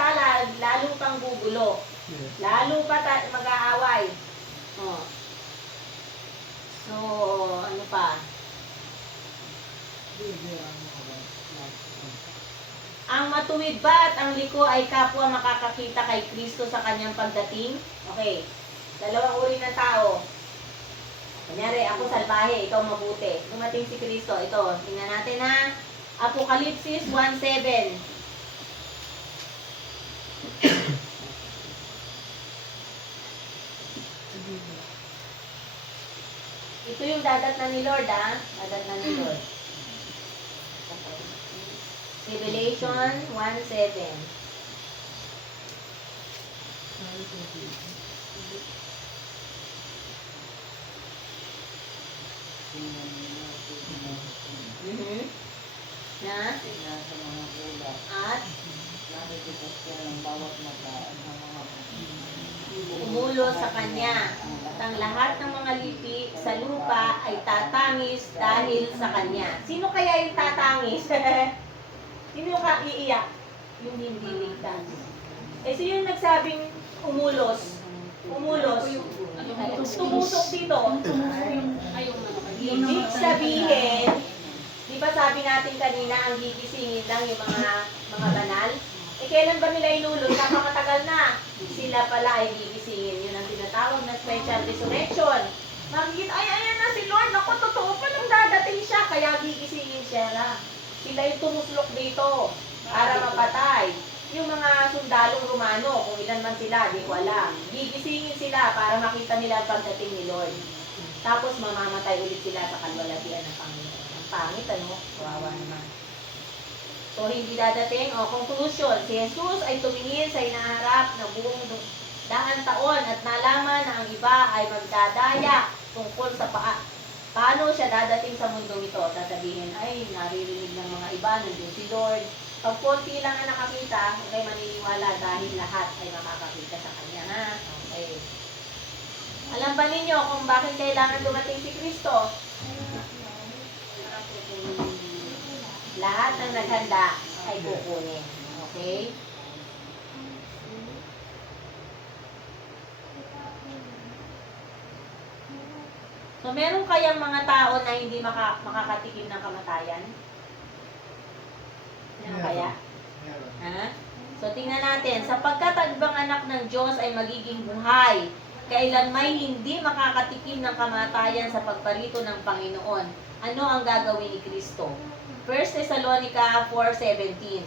lalo pang gugulo. Lalo pa mag-aaway. Oh. So, ano pa? Ang matuwid ba at ang liko ay kapwa makakakita kay Kristo sa kanyang pagdating? Okay. Dalawang uri ng tao. Kunyari, ako salbahe, ikaw mabuti. Dumating si Kristo. Ito, tingnan natin ha. Apokalipsis 1:7. Ito yung dadatnan ni Lord ha. Dadatnan ni Lord. Revelation 1:7. Mhm. Na? Nasa mga ulap. At Nakikita siya ng bawat mata ng mga umulo sa kanya. At ang lahat ng mga lipi sa lupa ay tatangis dahil sa kanya. Sino kaya yung tatangis? Sino yung iiyak? Yung hindi ligtas. Eh, sino yung nagsabing umulos? Umulos. Tumusok dito. Ibig sabihin, di ba sabi natin kanina, ang gigisingin lang yung mga banal? Eh, kailan ba nila inulos? Napakatagal na. Sila pala ay gigisingin. Yun ang tinatawag na special resurrection. Makikita, ay, ayan na si Lord. Naku, totoo pa nung dadating siya. Kaya gigisingin siya na. Sila yung tumuslok dito para mapatay. Yung mga sundalong Romano, kung ilan man sila, di ko alam. Gigisingin sila para makita nila ang pagdating ni Lord. Tapos mamamatay ulit sila sa kalwalatian ng Panginoon. Ang pangit, ano? Kawawa naman. So, hindi dadating. O, conclusion. Si Jesus ay tumingin sa inaharap na buong daan taon at nalaman na ang iba ay magdadaya tungkol sa paano siya dadating sa mundong ito. Sasabihin, ay, naririnig ng mga iba, nandun si Lord. Pag konti lang ang nakakita, okay, maniniwala dahil lahat ay makakakita sa Kanya. Ha? Okay. Alam ba ninyo kung bakit kailangan dumating si Kristo? Lahat ng naghanda ay kukunin. Okay? So, meron kayang mga tao na hindi makakatikim ng kamatayan? Meron kaya? Meron. Ha? So, tingnan natin. Sapagkat ang ibang anak ng Diyos ay magiging buhay, kailanmay hindi makakatikim ng kamatayan sa pagparito ng Panginoon. Ano ang gagawin ni Kristo? 1 Thessalonica 4:17.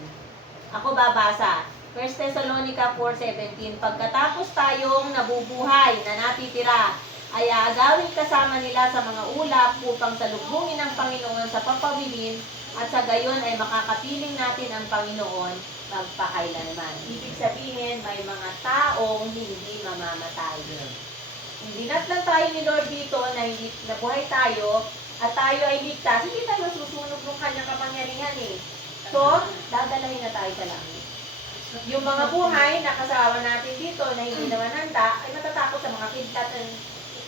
Ako babasa. 1 Thessalonica 4:17. Pagkatapos tayong nabubuhay na natitira, ay aagawin kasama nila sa mga ulap upang salubungin ng Panginoon sa papabilin at sa gayon ay makakapiling natin ang Panginoon magpakailanman. Ibig sabihin, may mga taong hindi mamamatay. Hindi lang tayo ni Lord dito na hindi nabuhay tayo at tayo ay ligtas, hindi tayo masusunog ng kanyang kapangyarihan eh. So, dadalahin na tayo sa langit. Yung mga buhay na kasama natin dito na hindi naman handa, ay matatakot sa mga kidlat.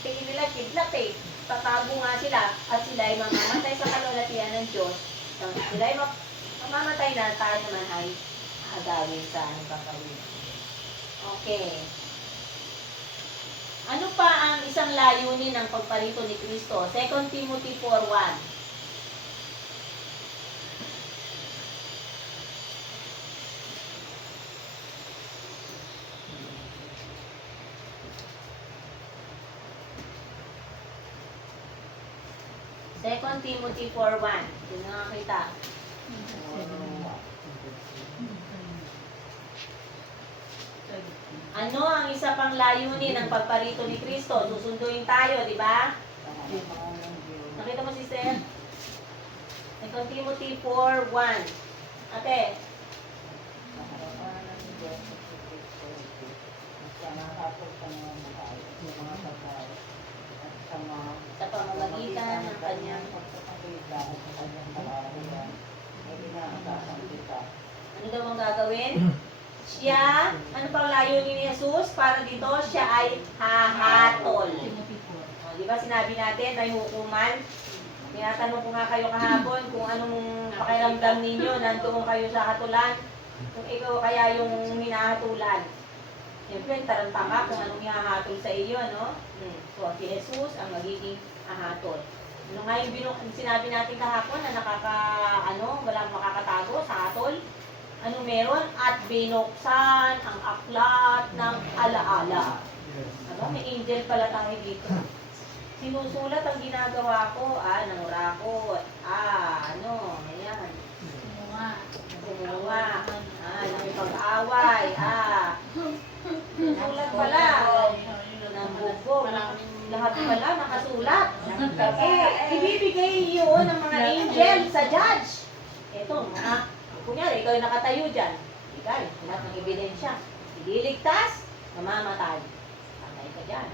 Tingin nila kidlat eh. Tatago nga sila at sila ay mamamatay sa kalulatian ng Diyos. Sila ay mamamatay na, tayo naman ay agawin sa anong kakawin. Okay. Ano pa ang isang layunin ng pagparito ni Kristo? 2 Timothy 4:1. Second Timothy 4:1. Hindi nga kita. Ano ang isa pang layunin ng pagparito ni Kristo? Susunduin tayo, di ba? Nakita mo, sister? 2 Timothy 4:1. Ate, sa pamamagitan ng kanyang ano daw ang gagawin? Siya, ano pang layunin ni Jesus? Para dito, siya ay hahatol. O, di ba sinabi natin, may hukuman? Tinatanong ko nga kayo kahapon kung anong pakiramdam ninyo, nandoon kayo sa hatulan. Kung ikaw kaya yung hinahatulan. Siyempre, tarantang ka kung anong hihahatol sa iyo, no? So, si Jesus ang magiging hahatol. Ano nga yung sinabi natin kahapon na walang makakatago sa hatol? Anong meron? At binuksan ang aklat ng alaala. Aba, may angel pala tayo dito. Sinusulat ang ginagawa ko, nangurakot, ayan. Gumawa, nakipag-away, sinusulat pala, nambubog, lahat pala nakasulat. Ibibigay yun ng mga angel sa judge. Ito, kunyari, ikaw yung nakatayo dyan. Ikaw, lahat ng ebidensya. Ililigtas, mamamatay. Patay ka dyan.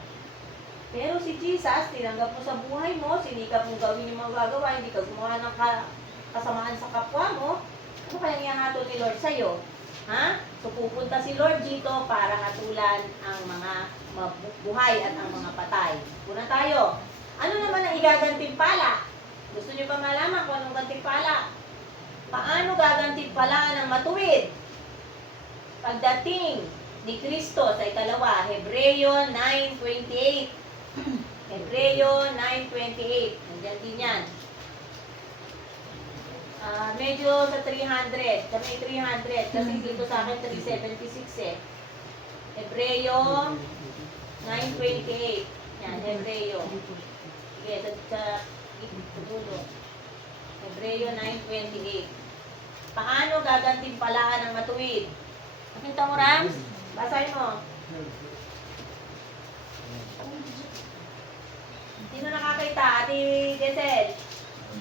Pero si Jesus, tinanggap mo sa buhay mo, sinikap mong gawin yung mga gagawa, hindi ka gumawa ng kasamaan sa kapwa mo, ano kaya ihahatol ni Lord sa'yo? Ha? So pupunta si Lord dito para hatulan ang mga buhay at ang mga patay. Una tayo. Ano naman ang igagantimpala? Gusto niyo ba malaman kung anong gantimpala? Paano gagantimpalaan ng matuwid? Pagdating ni Kristo sa ikalawa, Hebreo 9:28. Hebreo 9:28. Nandiyan din yan. Medyo sa 300. Sa may 300. Kasi dito sa akin 376 eh. Hebreo 9:28. Yan, Hebreo. Sige, sa dulo. Hebreo 9:28. Paano gagantimpalaan ng matuwid? Nakita mo, Rams? Basahin mo. Sino nakakita? Ate Jesel?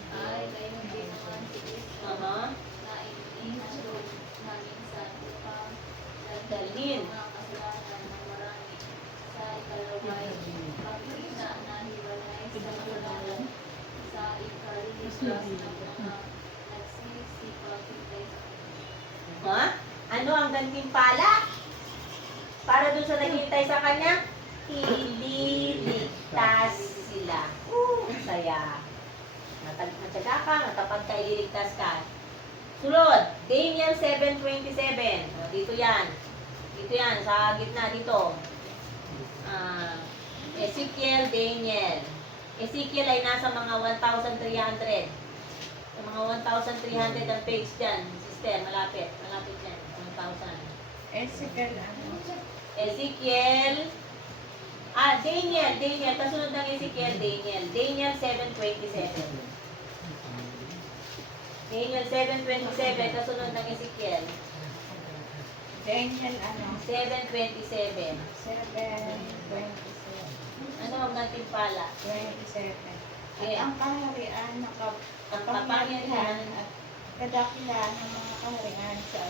Ay, kayo din naman si Kristo. Aha. Na inihatod namin sa lupa. Dalhin. Mga kasalanan ng marami. Sa ikalaway, pagkita na hiwalay sa kasalanan. Sa ikalipas ng mga nagsisipag-hintay sa Ha? Ano ang gantimpala? Para dun sa naghintay sa kanya, ililigtas sila. Ang saya. Matyaga ka, matapat ka, ililigtas ka. Sunod, Daniel 7:27. O, dito yan. Dito yan, sa gitna dito. Ezekiel, Daniel. Ezekiel ay nasa mga 1,300. Sa mga 1,300 ang page dyan. Sister, malapit. Malapit yan. 1,000. Ezekiel, Ezekiel. Daniel. Kasunod ng Ezekiel, Daniel. Daniel 7:27. Daniel 7:27. Kasunod ng Ezekiel. Daniel, 7:27. 7:27. Ano ang gantimpala? 27. At Okay. ang kaharian ng Ang kapangyarihan at kadakilaan ng mga kaharian sa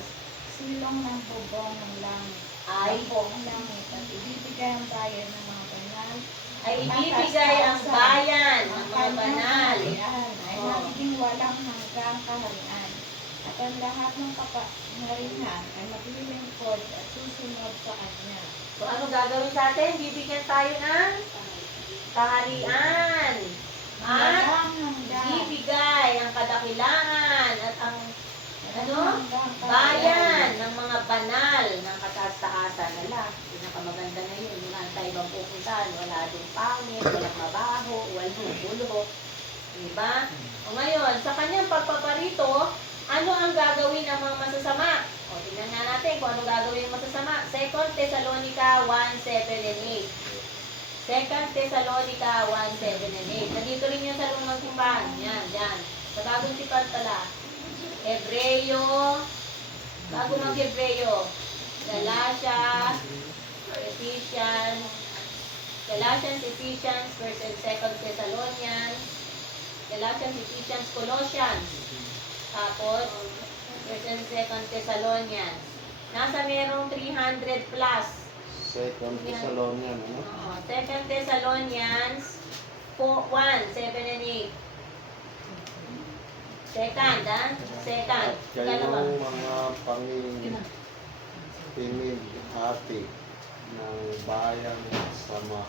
silong ng bubong ng langit. ay Ang langit at ibibigay ang bayan ng mga banal. ibibigay ang bayan ng mga kanyang banal. kaharian ay Oh. magiging walang hanggang kaharian. At ang lahat ng kapangyarihan ay maglilingkod at susunod sa kanya. So ano gagawin sa atin? Bibigyan tayo ng kaharian. At Walang hanggang. bibigay ang kadakilaan at ang Walang ano? hanggang bayan ng mga banal ng kataas-taasan nila. Pinakamaganda na yun. Wala tayo ibang pupuntahan. Wala ding pangit, walang mabaho, walang bulo. Diba? O ngayon, sa kanyang pagpaparito, ano ang gagawin ng mga masasama? O, tingnan nga natin kung ano gagawin ng masasama. 2 Thessalonica 1:7 and 8. 2 Thessalonica 1:7 and 8. Nandito rin yung sa lumang simbahan. Yan, dyan. Sa bagong tipan pala. Hebreo. Bago mag-Hebreo. Galatians, Ephesians, 1st and 2nd Thessalonians, Galatians, Ephesians, Colossians. Tapos, 1st and 2nd Thessalonians. Nasa merong 300 plus. Second Thessalonian, ano? 2nd Thessalonians 1:7 and 8. Second, ha? Second. Ikalawa. Kayong mga pinag-hati ng bayan sama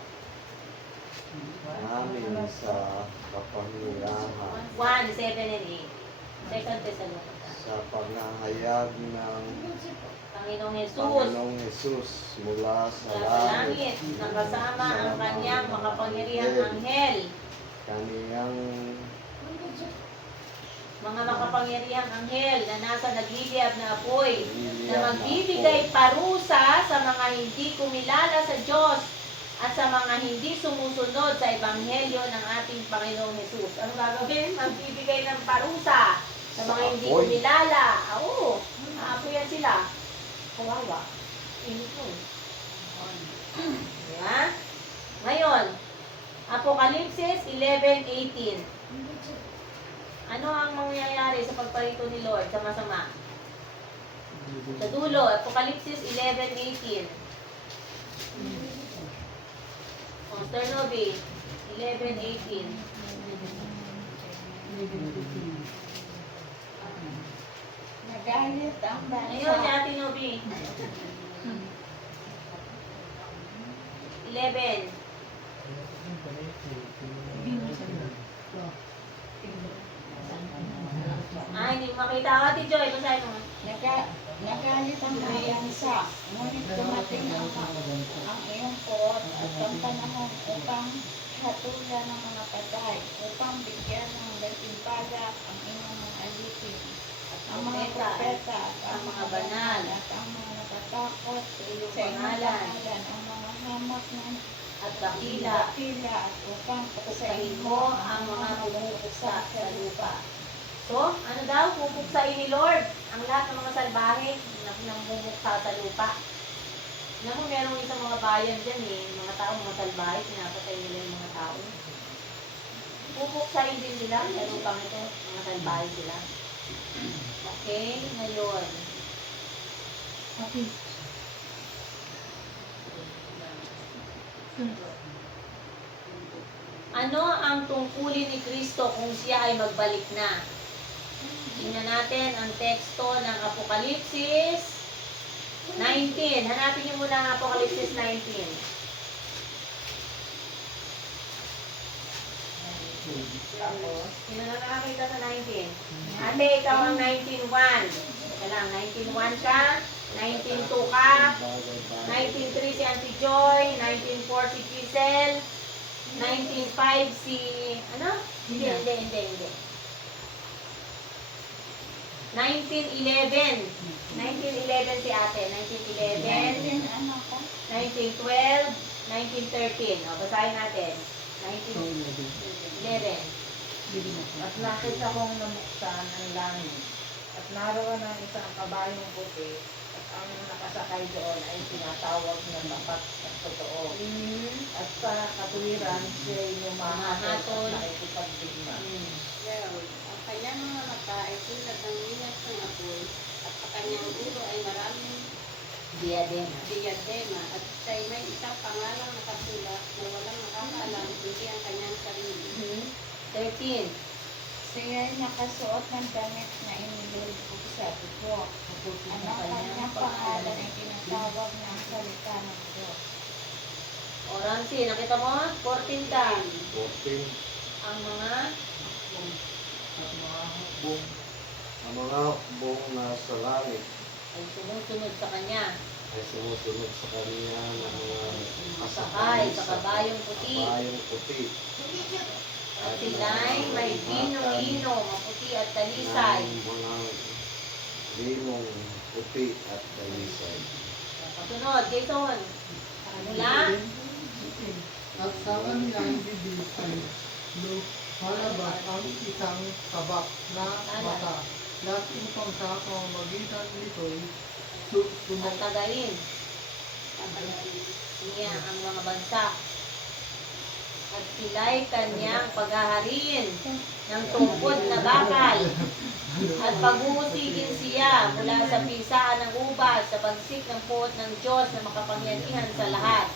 namin sa kapangyarihan 1:7 and 8. Second Thessalonica. sa panghahayag ng Panginoong Jesus. Panginoong Jesus mula sa Sa langit, langit, nakasama ang kanyang makapangyarihang anghel. kaniyang Mga makapangyarihang anghel na nasa nagliliyab na apoy na magbibigay parusa sa mga hindi kumilala sa Diyos at sa mga hindi sumusunod sa ebanghelyo ng ating Panginoong Jesus. Ano gagawin? Magbibigay ng parusa sa mga hindi Apoy. kumilala. Oo, aapoyan sila. Kawawa. Init mo. Diba? Ngayon, Apokalipsis 11:18. Ano ang mangyayari sa pagparito ni Lord sa masama? Sa dulo, Apokalipsis 11:18. Sister Novi, 11:18. Nagalit ang Ayun, si bansa. Ate Novi. 11. Ay, hindi mo makita. Ate Joy, basahin mo. Nagalit ang bansa. Ngunit dumating ang iyong puot at ang panahon upang hatulan ng mga patay, upang bigyan ng gantimpala ang iyong mga alipin. Ang mga propeta at ang mga banal, at ang mga natatakot sa iyong sa iyong pangalan, pangalan, ang mga hamak ng at dakila, dakila at upang puksain mo ang mga pumupuksa sa lupa. So, ano daw? Pupuksain ni Lord ang lahat ng mga salbahe na namumuksa sa lupa. Alam mo, merong isang mga bayan dyan eh, mga tao, mga salbahe, pinapatay nila yung mga tao. Pupuksain din nila sa lupang ito, mga salbahe sila. Okay, ngayon. Ano ang tungkulin ni Kristo kung siya ay magbalik na? Tingnan natin ang teksto ng Apokalipsis 19. Hanapin niyo muna ang Apokalipsis 19. Sino na nakakita sa 19? Ate, ikaw ang 19.1. Teka lang, 19.1 ka, 19.2 ka, 19.3 si Auntie Joy, 19.4 si Giselle, 19.5 si, ano? Hindi. 19.11. 19.11 si ate. 19.11. ano ka? 19.12. 19.13. O, basahin natin. 19.11. At nakita kong namuksan ang langit, at naroon ang isang kabayong puti, at ang nakasakay doon ay tinatawag na tapat at totoo. At sa katuwiran, siya'y Humahatol. humahatol at nakikipagdigma. Well, ang kanyang mga mata ay tulad ng minyak ng apoy, at sa kanyang ulo ay maraming Diadema. diadema, at siya'y may isang pangalang nakasulat na walang nakakaalam kundi ang kanyang sarili. 13. Siya'y nakasuot ng damit na inilulubog sa buto. Ang kanyang pangalan ay tinatawag ng salita ng Diyos. O, Ramsey, nakita mo? 14 ka. 14. Ang mga At mga hukbong Ang mga hukbong nasa langit ay sumusunod sa kanya. ay sumusunod sa kanya ng mga Masakay sa kabayong puti. kabayong puti. At sila'y may ginong-ino, maputi at talisay. Ng mga linong puti at talisay. Kasunod, Jason. Mula. at sa kanilang bibig ay lumalabas ang isang tabak na mata. Lahat upang sa pamamagitan nito'y At tagayin niya ang mga bansa. At sila'y kanyang paghahariin ng tungkod na bakal. At paghuhusigin siya mula sa pisaan ng ubas sa pagsik ng puot ng Diyos na makapangyarihan sa lahat.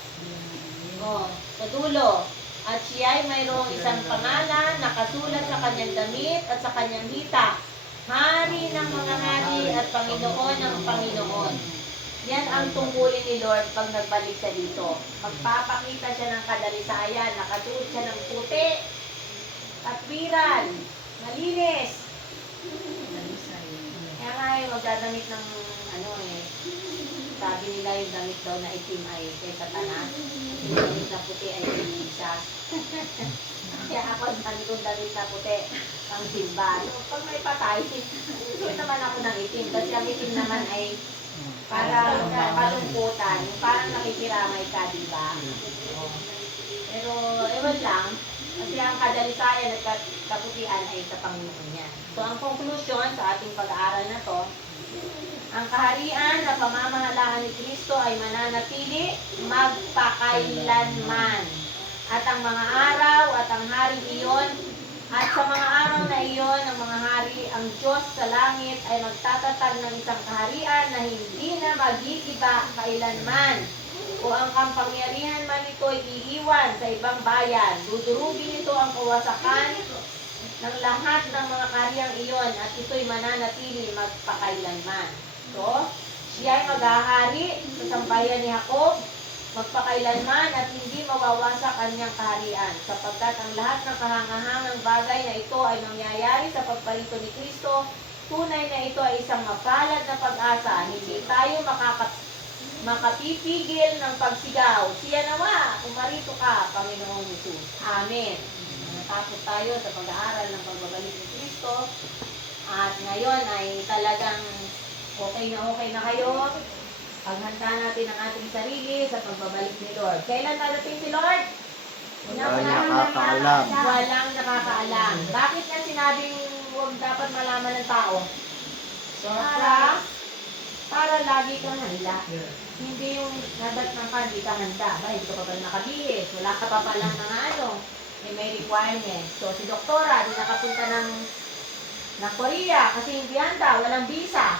O, sa dulo. At siya ay mayroong isang pangalan na kasulat sa kanyang damit at sa kanyang hita. Hari ng mga hari at Panginoon ng Panginoon. Yan ang tungkulin ni Lord pag nagbalik siya dito. Magpapakita siya ng kadalisayan, nakasuot siya ng puti, katwiran, malinis. Kaya nga magdadamit ng sabi nila yung damit daw na itim ay kay Satanas. Yung damit na puti ay isa. Kaya ako ang damit na puti, ang simba. So, pag may patay, suot naman ako ng itim. Kasi ang itim naman ay parang kalungkutan. Parang nakikiramay ka, di ba? Pero, ewan lang. Kasi ang kadalisayan at kaputian ay sa Panginoon niya. So, ang conclusion sa ating pag-aaral na to, ang kaharian na pamamahalaan ni Kristo ay mananatili magpakailanman. At ang mga araw at ang hari iyon, at sa mga araw na iyon, ang mga hari, ang Diyos sa langit ay magtatatag ng isang kaharian na hindi na magigiba kailanman. o ang kampangyarihan man ito'y iiwan sa ibang bayan, dudurugin nito ang kawasakan ng lahat ng mga karyang iyon at ito'y mananatili magpakailanman. So, siya ay maghahari sa sambayan ni Jacob magpakailanman at hindi mawawasak kanyang kaharian, sapagkat ang lahat ng kahangahangang bagay na ito ay mangyayari sa pagparito ni Kristo. Tunay na ito ay isang mapalad na pag-asa. Hindi tayo makapipigil ng pagsigaw. Siya nawa, umarito ka, Panginoong Jesus. Amen. Natapos tayo sa pag-aaral ng pagbabalik ni Kristo. At ngayon ay talagang okay na kayo. Paghanda natin ang ating sarili sa pagbabalik ni Lord. Kailan dadating si Lord? Walang nakakaalam. Walang nakakaalam. Bakit nga sinabing huwag dapat malaman ng tao? Para lagi kang handa. Hindi yung nadat ng ka, hindi ka handa. Ba, hindi ka pa pala nakabihis. Wala ka pa palang may requirements. So, si doktora, di nakapunta ng Korea kasi hindi handa, walang visa.